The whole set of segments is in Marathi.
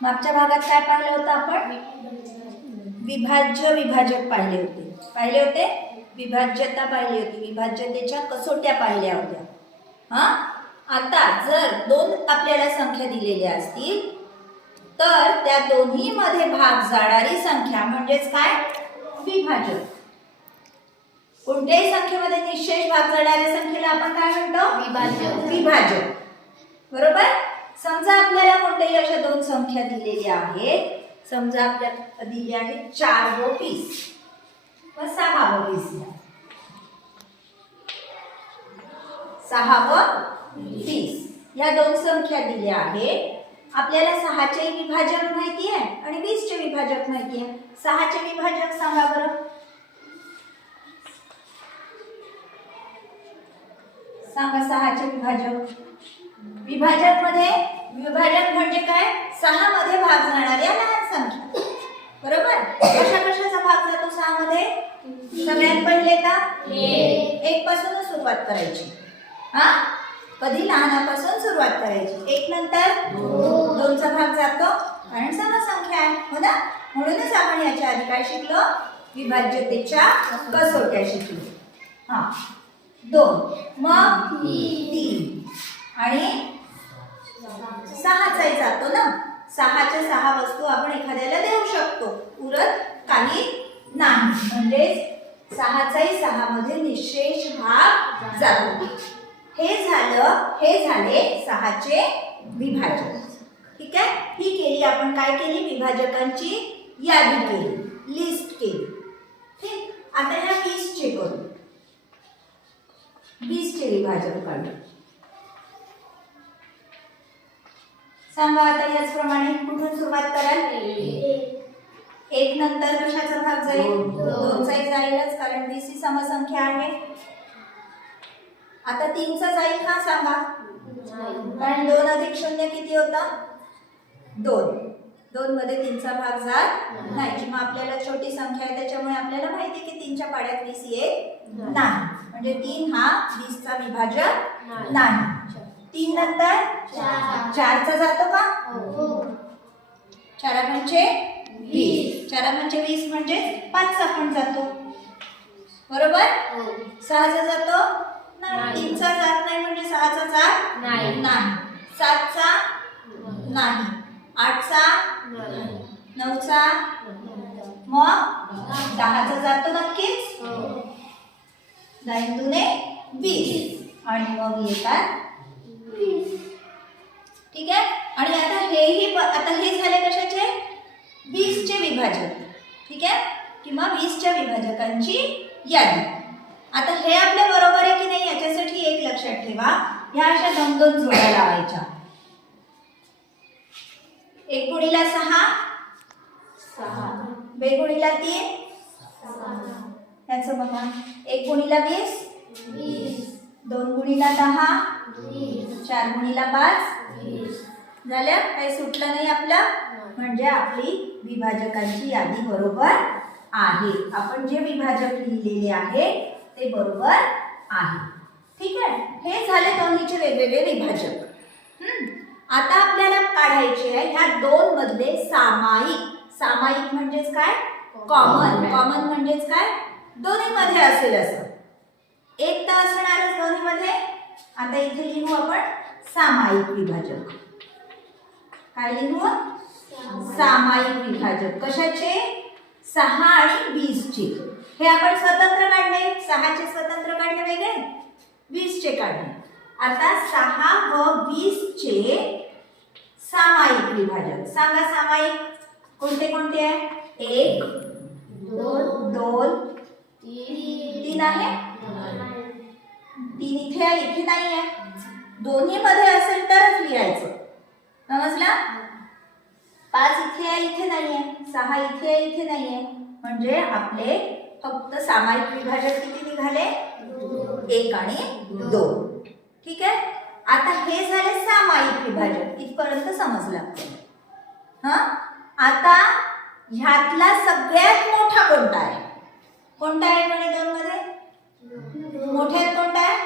मागच्या भागात काय पाहिलं होतं आपण? विभाज्य विभाजक पाहिले होते विभाज्यता पाहिली होती, विभाज्यतेच्या कसोट्या पाहिल्या होत्या। आता जर दोन आपल्याला संख्या दिलेल्या असतील तर त्या दोन्ही मध्ये भाग जाणारी संख्या म्हणजेच काय? विभाजक। कोणत्याही संख्येमध्ये निश्चेष भाग जाणाऱ्या संख्येला आपण काय म्हणतो? विभाजक। बरोबर? समजा आपल्याला कोणत्याही अशा दोन संख्या दिलेल्या आहेत, समजा आपल्याला दिली आहे 4 व 20 व 6 व 20, 6 व 20 या दोन संख्या दिल्या आहेत। आपल्याला 6 चे विभाजक माहिती आहे आणि 20 चे विभाजक माहिती आहे। 6 चे विभाजक सांगा बरं। सांगा 6 चे विभाजक। विभाजक म्हणजे काय? 6 मध्ये भाग जाणाऱ्या लहान संख्या। बरोबर? कशा कशाचा भाग जातो 6 मध्ये? सगळ्यात पहिले तर 1 पासून सुरुवात करायची। कधी लहानापासून सुरुवात करायची। 1 नंतर 2 चा भाग जातो कारण समसंख्या आहे, हो ना? म्हणूनच आपण याच्या आधी काय शिकलो? विभाज्यतेच्या कसोट्या शिकलो। 2 मग 3 आणि 6 चाही जातो ना। 6 च्या 6 वस्तू आपण एखाद्याला देऊ शकतो, उरत काही नाही, म्हणजे 6 चाही 6 मध्ये निश्चेष भाग जातो। हे झाले 6 चे विभाजक। ठीक आहे? ही केली आपण, काय केली? विभाजकांची यादी केली, लिस्ट केली। ठीक? आता या 20 चे करू। 20 चे विभाजक काढू। सांगा आता याचप्रमाणे कुठून सुरुवात कराल? 1 नंतर कशाचा भाग जाईल? 2 चाही जाईलच कारण 20 ही समसंख्या आहे। आता 3 चा जाईल का सांगा? कारण 2 अधिक 0 किती होता? 2। 2 मध्ये 3 चा भाग जात नाही, किंवा आपल्याला छोटी संख्या आहे त्याच्यामुळे आपल्याला माहिती की 3 च्या पाड्यात 20 येत नाही, म्हणजे 3 हा 20 चा विभाजक नाही। 3 नंतर 4 चा जातो का? 4 म्हणजे 20, 4 म्हणजे 20 म्हणजे 5 चा पण जातो। बरोबर? 6 चा जातो नाही, 3 चा जात नाही म्हणजे 6 चा जात नाही, 7 चा नाही, 8 चा 9 चा, मग 10 चा जातो नक्कीच। 10 दुने 20 आणि मग येतात 20। ठीक आहे? आणि आता हे झाले कशाचे? 20 चे विभाजक। ठीक आहे? किंवा 20 च्या विभाजकांची यादी। आता हे आपल्या बरोबर आहे की नाही याच्यासाठी एक लक्षात ठेवा, ह्या अशा 2-2 जोड्या लावायच्या। 1 गुणिला 6, 2 गुणिला 3, याचं बघा। 1 गुणिला 20, 2 गुणिला 10, 4 गुणिला 5, झाल्या? काही सुटलं नाही आपलं, म्हणजे आपली विभाजकांची यादी बरोबर आहे। आपण जे विभाजक लिहिलेले आहे ते बरोबर आहे। ठीक आहे? हे झाले दोन्हीचे वेगवेगळे विभाजक। आता आपल्याला काढायचे आहे ह्या 2 मधले सामायिक। सामायिक म्हणजेच काय? कॉमन। कॉमन म्हणजेच काय? दोन्ही मध्ये असेल असं। एक तर असणारच दोन्ही मध्ये। आता इथे लिहू आपण सामायिक विभाजक। काय लिहू? सामायिक विभाजक। कशाचे? 6 आणि 20 चे। हे आपण स्वतंत्र काढले, 6 चे स्वतंत्र काढले वेगळे, 20 चे काढले। आता 6 व 20 चे सामायिक विभाजक सांगा। सामायिक कोणते कोणते आहे? 1 2 3 आहे। 3 इथे आहे, इथे नाही आहे। दोन्ही मध्ये असेल तरच लिहायचं, समजला? 5 इथे आहे, इथे नाही आहे। 6 इथे आहे, इथे नाही आहे, म्हणजे आपले फक्त सामायिक विभाजक किती निघाले? 1 आणि 2। ठीक आहे? आता हे झाले सामायिक विभाजक, इथपर्यंत समजलं। आता ह्यातला सगळ्यात मोठा कोणता आहे? कोणता आहे म्हणे 2 मध्ये? मोठ्यात कोणता आहे?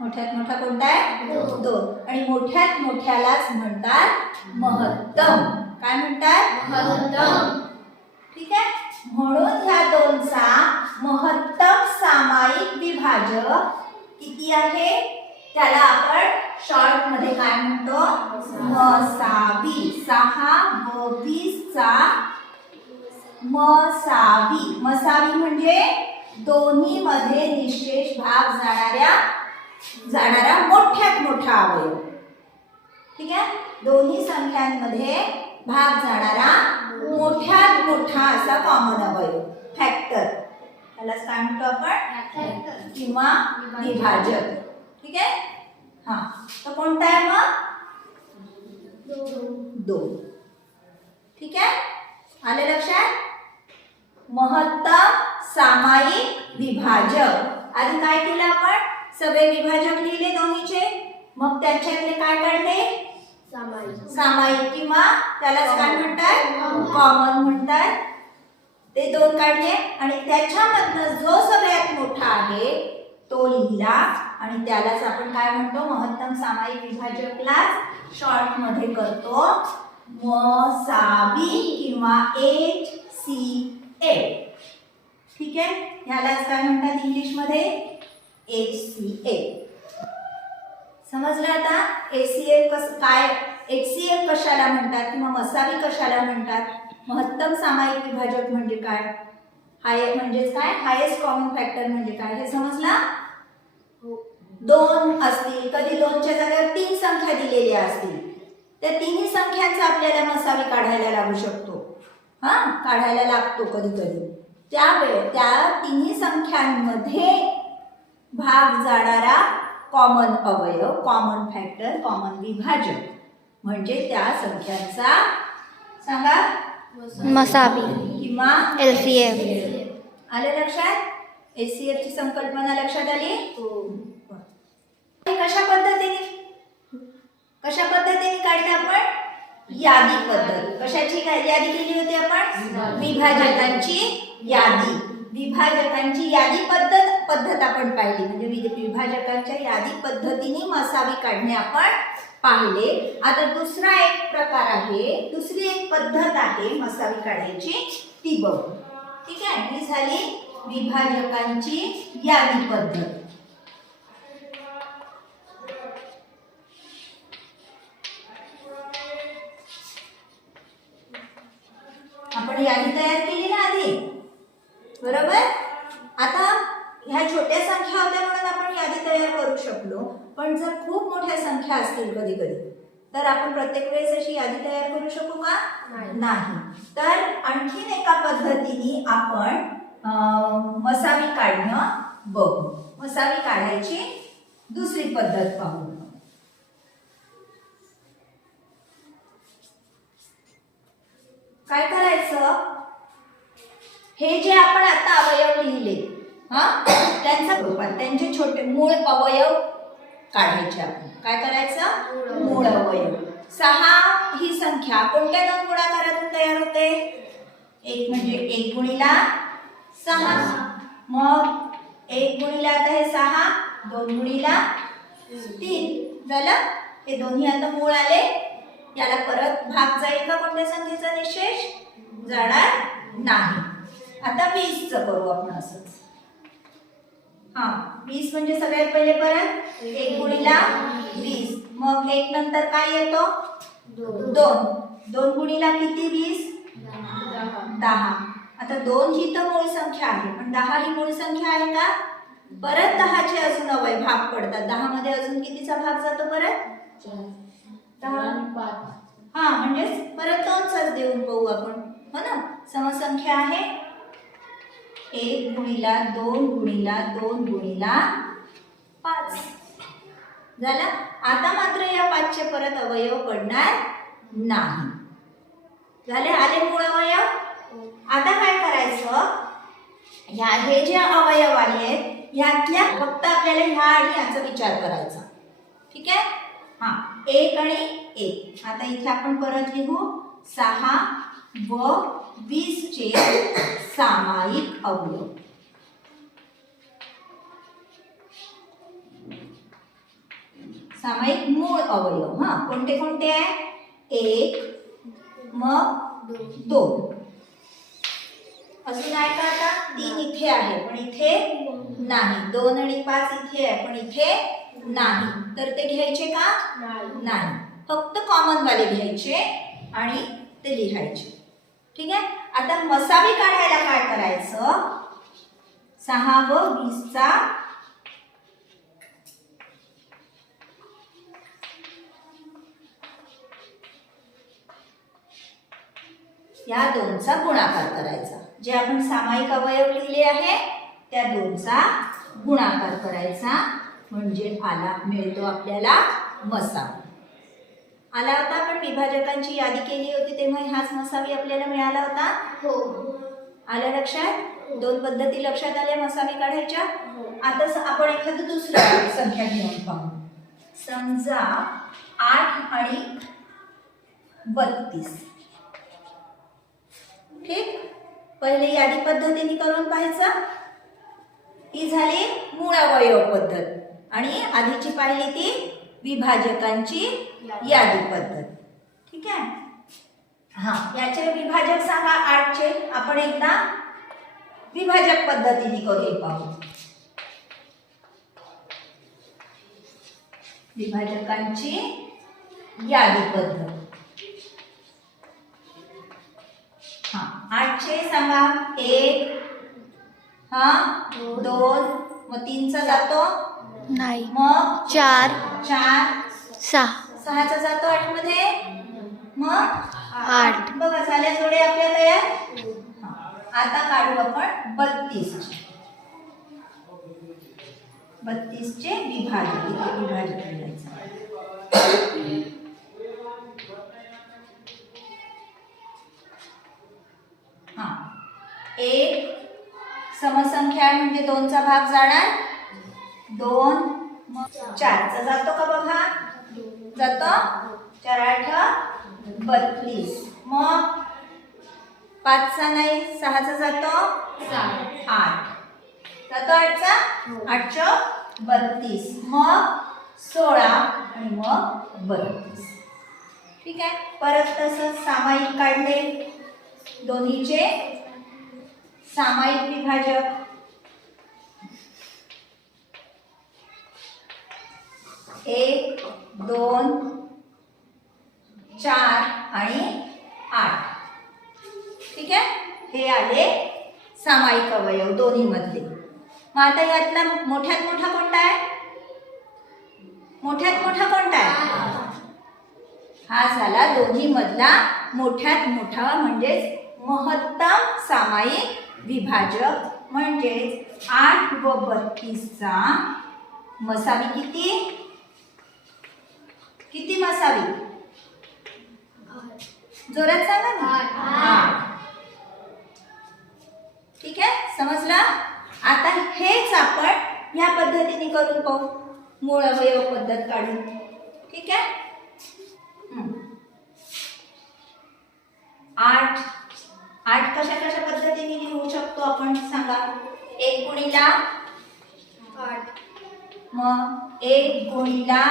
मोठ्यात मोठा कोणता आहे? 2. आणि मोठ्यात मोठ्यालाच म्हणतात महत्तम. काय म्हणतात? महत्तम. ठीक आहे. म्हणून ह्या दोनचा महत्तम सामायिक विभाजक किती आहे? त्याला आपण शॉर्ट मध्ये काय म्हणतो? मसावी. 6 व 20 चा मसावी. मसावी म्हणजे दोन्ही मध्ये निशेष भाग जाणारा मोठ्यात मोठा अवयव. ठीक आहे. दोन्ही संख्यांमध्ये भाग जाणारा मोठ्यात मोठा असा कॉमन अवयव फॅक्टर. त्यालाच काय म्हणतो आपण? किंवा विभाजक. ठीक आहे. हा, तर कोणता आहे मग? 2. ठीक आहे. आले लक्षात? महत्तम सामायिक विभाजक. आधी काय केलं आपण? सगळे विभाजक लिहिले दोन्हीचे. मग त्याच्यातले काय काढले? सामायिक किंवा त्यालाच काय म्हणतात? कॉमन म्हणतात. ते 2 काढले आणि त्याच्यामधनं जो सगळ्यात मोठा आहे तो लिहिला आणि त्यालाच आपण काय म्हणतो? महत्तम सामायिक विभाजकलाच शॉर्ट मध्ये करतो मसावी किंवा HCF. ठीक आहे. ह्यालाच काय म्हणतात इंग्लिश मध्ये? HCF. समजलं आता? HCF काय? HCF कशाला म्हणतात किंवा मसावी कशाला म्हणतात? महत्तम सामायिक विभाजक म्हणजे काय? हाय म्हणजे काय? हायेस्ट कॉमन फॅक्टर म्हणजे काय? हे समजला? 2 असतील, कधी 2च्या जागेवर 3 संख्या दिलेल्या असतील, त्या तिन्ही संख्यांचा आपल्याला मसावी काढायला लागू शकतो. काढायला लागतो कधी कधी. त्यावेळी त्या तिन्ही संख्यांमध्ये भाग जाणारा कॉमन अवयव, कॉमन फॅक्टर, कॉमन विभाजक म्हणजे त्या संख्यांचा सांगा? मसावी किंवा LCM. आले लक्षात? HCF ची संकल्पना लक्षात आली? कशा पद्धतीने काढले आपण? यादी पद्धत. कशाची यादी केली होती आपण? विभाजकांची यादी. विभाजकांची यादी पद्धत आपण पाहिली. म्हणजे विभाजकांच्या यादी पद्धतीने मसावी काढणे आपण पाहिले. आता दुसरा एक प्रकार आहे, दुसरी एक पद्धत आहे मसावी काढायची, ती बघू. ठीक आहे. ही झाली विभाजकांची यादी पद्धत. आपण यादी तयार केली ना आधी, बरोबर? आता ह्या छोट्या संख्या होत्या म्हणून आपण यादी तयार करू शकलो. पण जर खूप मोठ्या संख्या असतील कधी कधी तर आपण प्रत्येक वेळेस अशी यादी तयार करू शकू का? नाही. तर आणखीन एका पद्धतीने आपण मसावी काढणं बघू. मसावी काढायची दुसरी पद्धत पाहू. काय करायचं? हे जे आपण आता अवयव लिहिले त्यांचा रूपात त्यांचे छोटे मूळ अवयव काढायचे. आपण काय करायचं? मूळ अवयव. 6 ही संख्या कोणत्या 2 गुणाकारातून तयार होते? एक म्हणजे 1 गुणिला 6. मग 1 गुणिला आता हे 6, 2 गुणिला 3 झालं. हे दोन्ही आता मूळ आले. याला परत भाग जाईल का? कोणत्या संख्येचा निशेष जाणार नाही. आता 20 चं करू आपण असंच. 20 म्हणजे सगळ्यात पहिले परत 1 गुणिला 20. मग 1 नंतर काय येतो? 2. 2 गुणिला किती? 20. 10. आता 2 ही तर मूळ संख्या आहे, पण 10 ही मूळ संख्या आहे का? परत 10 चे अजून अवयव भाग पडतात. 10 मध्ये अजून कितीचा भाग जातो परत? 10. म्हणजे परत 2चाच देऊन पाहू आपण. हो ना? समसंख्या आहे. 1 गुणिला 2 गुणिला 2 गुणिला 5 झाला. आता मात्र या 5 चे परत अवयव पडणार नाही. झाले? आले मूळ अवयव. आता काय करायचं? हे जे अवयव आले आहेत यातल्या फक्त आपल्याला ह्या आणि याचा विचार करायचा. ठीक आहे. 1 आणि 1. आता इथे आपण परत लिहू 6 व 20 चे सामायिक अवयव. सामायिक मूळ अवयव. हा, कोणते कोणते आहे? 1 मग 2. अजून आहे का? आता 3 इथे आहे पण इथे नाही. 2 आणि 5 इथे आहे पण इथे नाही. तर ते घ्यायचे का? नाही. फक्त कॉमन वाले घ्यायचे आणि ते लिहायचे. ठीक आहे. आता मसावी काढायला काय करायचं? 6 व 20 चा या 2चा गुणाकार करायचा. जे आपण सामायिक अवयव लिहिले आहे त्या 2चा गुणाकार करायचा म्हणजे मिळतो आपल्याला मसावी. आला होता. आपण विभाजकांची यादी केली होती तेव्हा हाच मसावी आपल्याला मिळाला होता. हो. आलं लक्षात? 2 पद्धती लक्षात आल्या मसावी काढायच्या. आता आपण एखादं दुसरं संख्या घेऊन पाहू. समजा 8 आणि 32. ठीक. पहिले यादी पद्धतीने करून पाहायचं. ही झाली मूळ अवयव पद्धत आणि आधीची पाहिली ती विभाजकांची यादी पद्धत. ठीक आहे. हा, याचे विभाजक सांगा 8 चे. आपण एकदा विभाजक पद्धतीने करून पाहू. विभाजकांची यादी पद्धत. हा, 8 चे सांगा. 1 हा 2 मग 3 चा जातो नाही. मग 4 4 6 6 चा जातो 8 मध्ये मग 8. बघा झाल्या जोड्या आपल्या तयार. आता काढू आपण 32 चे. 32 चे विभाजक. इथे विभाजक करायचं. हा, 1 समसंख्या म्हणजे 2चा भाग जाणार. 2 मग 4 चा जातो का बघा? जातो. 4 8 32. मग 5 चा नाही. 6 चा जातो 8. जातो 8 चा. 8 च 32. मग 16 आणि मग 32. ठीक आहे. परत तसंच सामायिक काढले दोन्हीचे. सामायिक विभाजक 1 2 4 आणि 8. ठीक आहे. हे आले सामायिक अवयव दोन्ही मधले. मग आता यातला मोठ्यात मोठा कोणता आहे? मोठ्यात मोठा कोणता आहे? हा झाला दोन्ही मधला मोठ्यात मोठा म्हणजेच महत्तम सामायिक विभाजक. म्हणजेच 8 व 32 चा मसावी किती? किती मसावी? जोरात सांगा ना. 8. ठीक आहे. समजलं? आता हेच आपण या पद्धतीने करून पाहू. मूळ अवयव पद्धत काढून. ठीक आहे. 8 कशा कशा पद्धतीने लिहू शकतो आपण सांगा? 1 गुणिला 8. मग 1 गुणिला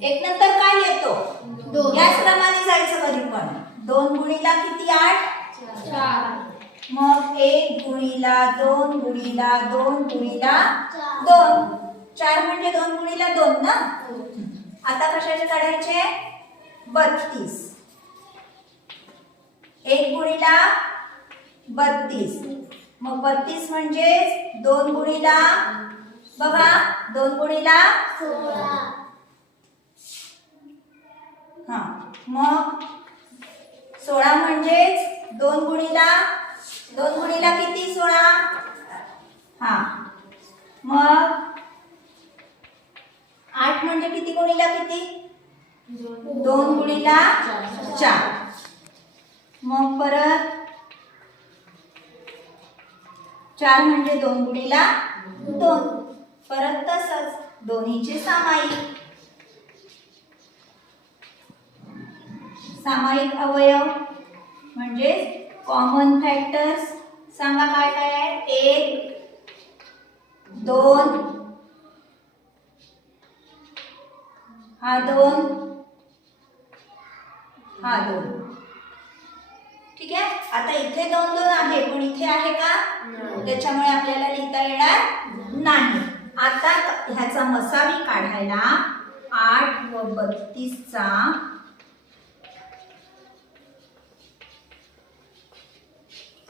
1 नंतर काय येतो? 2. याच क्रमाने जायचं कधी पण. 2 गुणिला किती? 8. 4. मग 1 गुणिला 2 गुणिला 2 गुणिला 2. 4 म्हणजे 2 गुणिला 2 ना. आता कशाचे काढायचे? 32. 1 गुणिला 32. मग 32 म्हणजे 2 गुणिला बघा 2 गुणिला 16. हा, मग 16 म्हणजेच 2 गुणिला किती? 16. हा, मग 8 म्हणजे किती गुणिला किती? 2 गुणिला 4. मग परत 4 म्हणजे 2 गुणिला 2. परत तसंच दोन्हीचे सामायिक. सामायिक अवयव म्हणजे कॉमन फॅक्टर्स सांगा काय काय आहे? 1 2 हा 2, हा 2. ठीक आहे. आता इथे 2 2 आहे, पण इथे आहे का? त्याच्यामुळे आपल्याला लिहिता येणार नाही. आता ह्याचा मसावी काढायला 8 व 32 चा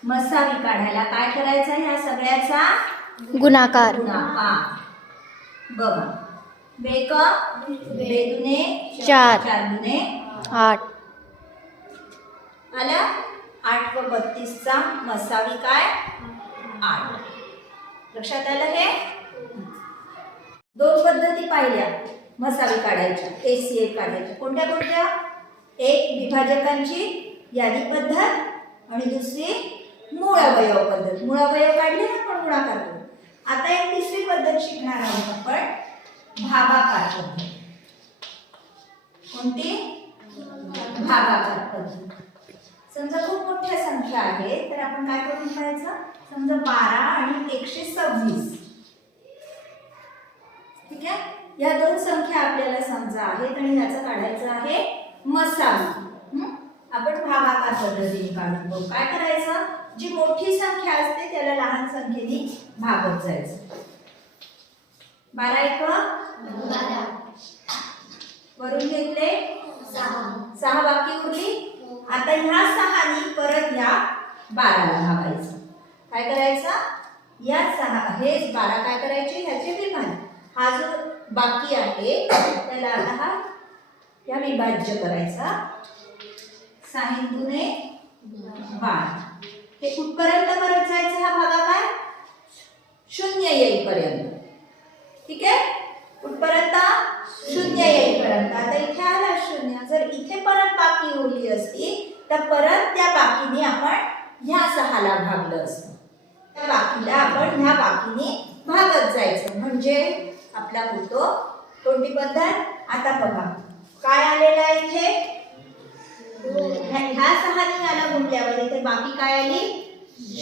मसावी काढायला काय करायचं? ह्या सगळ्याचा गुणाकार. गुणाकार. बघा, बेक बेदुने 4. 4 दुने 8. आलं. 8 व 32 चा मसावी काय? 8. लक्षात आलं हे? 2 पद्धती पाहिल्या मसावी काढायच्या, ACA काढायच्या. कोणत्या कोणत्या? एक विभाजकांची यादी पद्धत आणि दुसरी मूळ अवयव पद्धत. मूळ अवयव काढले ना आपण गुणाकार करू. आता एक तिसरी पद्धत शिकणार आहोत आपण, भागाकार पद्धत. कोणती? भागाकार पद्धत. समजा खूप मोठ्या संख्या आहे तर आपण काय करून ठेवायचं? समजा 12 आणि 126. ठीक आहे. या 2 संख्या आपल्याला समजा आहेत आणि याचं काढायचं आहे मसावी. आपण भागाकार पद्धतीने काढून बघू. काय करायचं? जी मोठी संख्या असते त्याला लहान संख्येने भागत जायचं. 12 1 12. वरून घेतले 6 बाकी उरली. आता ह्या 6नी परत या 12ला भागायचं. काय करायचं? या 6 हे 12 काय करायचे? ह्याचे विभाजन. हा जो बाकी आहे त्याला आता हा या विभाज्य करायचा. 6 दुने 12. हे कुठपर्यंत करत जायचं हा भागाकार? 0 येईपर्यंत. ठीक आहे. कुठपर्यंत? 0 येईपर्यंत. आता इथे आला 0. जर इथे परत बाकी उरली असती तर परत त्या बाकीने आपण ह्या 6ला भागलं असतं. त्या बाकीला आपण ह्या बाकीने भागत जायचं. म्हणजे आपला होतो कोणती पद्धत? आता बघा काय आलेलं आहे इथे? ह्या 6नी याला गुणल्यावर इथे बाकी काय आली?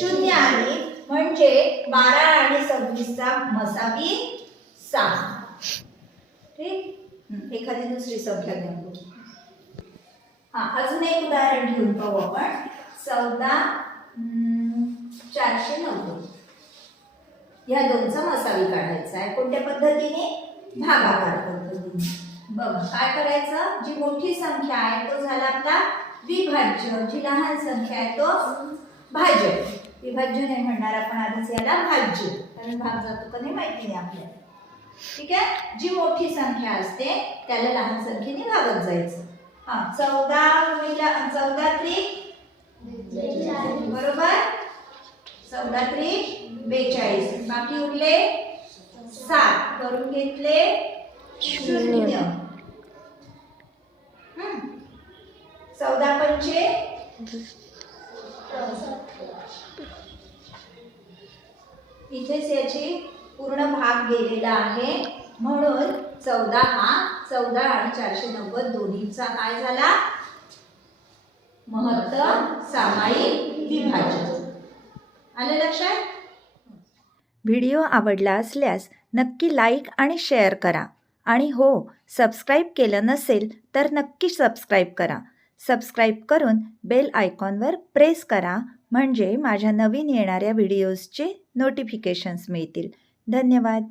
0 आली. म्हणजे 12 आणि 26 चा मसावी 6. ठीक. एखादी दुसरी संख्या घ्या. अजून एक उदाहरण घेऊन पाहू आपण. 14 490. या 2चा मसावी काढायचा आहे. कोणत्या पद्धतीने? भागाकार पद्धतीने. बघा काय करायचं? जी मोठी संख्या आहे तो झाला आपला विभाज्य, जी लहान संख्या आहे तो भाज्य. विभाज्य नाही म्हणणार आपण आधीच, याला भाज्य, कारण भाग जातो का नाही माहिती नाही आपल्याला. ठीक आहे. जी मोठी संख्या असते त्याला लहान संख्येने भागत जायचं. 14 त्रिक बरोबर. 14 त्रिक 42. बाकी उरले 7. करून घेतले 0. 14 पंचे इथेच याची पूर्ण भाग गेलेला आहे. म्हणून 14 हा 14 आणि 490 दोन्हीचा काय झाला? महत्तम सामायिक विभाजन. आलं लक्षात? व्हिडिओ आवडला असल्यास नक्की लाईक आणि शेअर करा. आणि हो, सबस्क्राईब केलं नसेल तर नक्की सबस्क्राईब करा. सबस्क्राईब करून बेल आयकॉनवर प्रेस करा, म्हणजे माझ्या नवीन येणाऱ्या व्हिडिओजचे नोटिफिकेशन्स मिळतील. धन्यवाद.